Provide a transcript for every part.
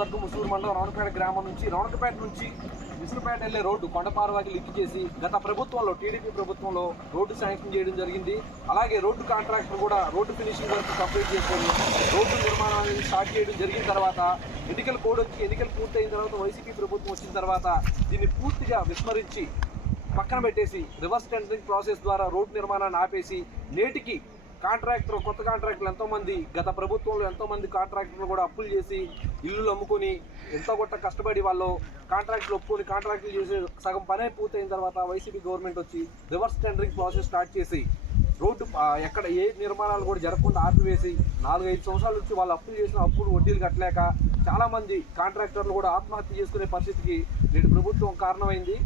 నియోజకవర్గం ముసూరు మండలం రౌనకపేట గ్రామం నుంచి రౌనకపేట నుంచి విసురుపేట వెళ్ళే రోడ్డు కొండపారవాకి లింక్ చేసి గత ప్రభుత్వంలో టీడీపీ ప్రభుత్వంలో రోడ్డు శాంక్షన్ చేయడం జరిగింది. అలాగే రోడ్డు కాంట్రాక్టర్ కూడా రోడ్డు ఫినిషింగ్ వర్క్ కంప్లీట్ చేసుకొని రోడ్డు నిర్మాణాన్ని స్టార్ట్ చేయడం జరిగిన తర్వాత ఎన్నికల కోడ్ వచ్చి ఎన్నికలు పూర్తయిన తర్వాత వైసీపీ ప్రభుత్వం వచ్చిన తర్వాత దీన్ని పూర్తిగా విస్మరించి పక్కన పెట్టేసి రివర్స్ టెండరింగ్ ప్రాసెస్ ద్వారా రోడ్డు నిర్మాణాన్ని ఆపేసి నేటికి కాంట్రాక్టర్ కొత్త కాంట్రాక్టర్లు ఎంతోమంది గత ప్రభుత్వంలో ఎంతోమంది కాంట్రాక్టర్లు కూడా అప్పులు చేసి ఇల్లులు అమ్ముకొని ఎంతో కొట్ట కష్టపడి వాళ్ళు కాంట్రాక్టులు ఒప్పుకొని కాంట్రాక్టులు చేసి సగం పనే పూర్తయిన తర్వాత వైసీపీ గవర్నమెంట్ వచ్చి రివర్స్ టెండరింగ్ ప్రాసెస్ స్టార్ట్ చేసి రోడ్డు ఎక్కడ ఏ నిర్మాణాలు కూడా జరగకుండా ఆపివేసి నాలుగైదు సంవత్సరాల నుంచి వాళ్ళు అప్పులు చేసిన అప్పులు వడ్డీలు కట్టలేక చాలామంది కాంట్రాక్టర్లు కూడా ఆత్మహత్య చేసుకునే పరిస్థితికి నేటి ప్రభుత్వం కారణమైంది.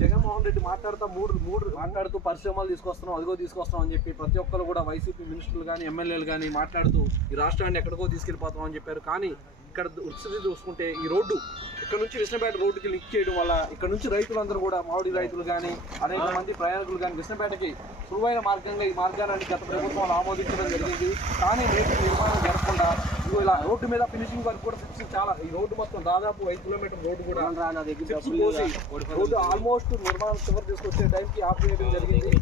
జగన్మోహన్ రెడ్డి మాట్లాడుతూ మూడు మూడు మాట్లాడుతూ పరిశ్రమలు తీసుకొస్తున్నాం అదిగో తీసుకొస్తాం అని చెప్పి ప్రతి ఒక్కరు కూడా వైసీపీ మినిస్టర్లు కానీ ఎమ్మెల్యేలు కానీ మాట్లాడుతూ ఈ రాష్ట్రాన్ని ఎక్కడికో తీసుకెళ్ళిపోతాం అని చెప్పారు. కానీ ఇక్కడ ఉత్సతి చూసుకుంటే ఈ రోడ్డు ఇక్కడ నుంచి విష్ణుపేట రోడ్డుకి లింక్ చేయడం వల్ల ఇక్కడ నుంచి రైతులందరూ కూడా మామిడి రైతులు కానీ అనేక మంది ప్రయాణికులు కానీ విష్ణుపేటకి సులువైన మార్గంగా ఈ మార్గాన్ని గత ప్రభుత్వాలు ఆమోదించడం జరిగింది. కానీ నేటి నిర్మాణం జరగకుండా ఇదిగో ఇలా రోడ్డు మీద ఫినిషింగ్ వర్క్ కూడా ఫిక్స్ చాలా ఈ రోడ్డు మొత్తం దాదాపు ఐదు కిలోమీటర్ రోడ్డు కూడా రోడ్డు ఆల్మోస్ట్ నిర్మాణం చివరి తీసుకొచ్చే టైంకి ఆపేయడం జరిగింది.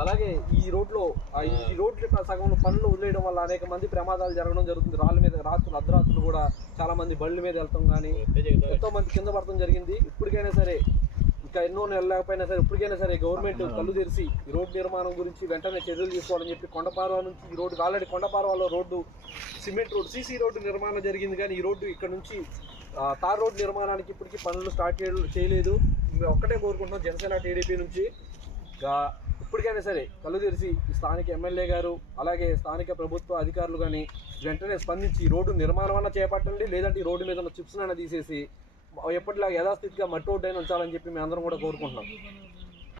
అలాగే ఈ రోడ్లో ఈ రోడ్లు సగం పనులు వదిలేయడం వల్ల అనేక మంది ప్రమాదాలు జరగడం జరుగుతుంది. రాళ్ళ మీద రాత్రులు అర్ధరాత్రులు కూడా చాలా మంది బళ్ళు మీద వెళ్తాం కానీ ఎంతో మంది కింద పడటం జరిగింది. ఇప్పటికైనా సరే ఇంకా ఎన్నో నెలలు లేకపోయినా సరే ఇప్పటికైనా సరే గవర్నమెంట్ కళ్ళు తెరిచి ఈ రోడ్డు నిర్మాణం గురించి వెంటనే చర్యలు తీసుకోవాలని చెప్పి కొండపారవ నుంచి ఈ road already కొండపారవలో road cement road CC road నిర్మాణం జరిగింది కానీ ఈ రోడ్డు ఇక్కడ నుంచి తార్ రోడ్డు నిర్మాణానికి ఇప్పటికీ పనులు స్టార్ట్ చేయడం చేయలేదు. మేము ఒక్కటే కోరుకుంటున్నాం జనసేన టీడీపీ నుంచి. ఇప్పటికైనా సరే కళ్ళు తెరిచి స్థానిక ఎమ్మెల్యే గారు అలాగే స్థానిక ప్రభుత్వ అధికారులు కానీ వెంటనే స్పందించి రోడ్డు నిర్మాణం అన్న చేపట్టండి లేదంటే ఈ రోడ్డు మీద ఉన్న చిప్స్ అయినా తీసేసి ఎప్పటిలాగా యథాస్థితిగా మట్టి ఒడ్డైన ఉంచాలని చెప్పి మేము అందరం కూడా కోరుకుంటున్నాం.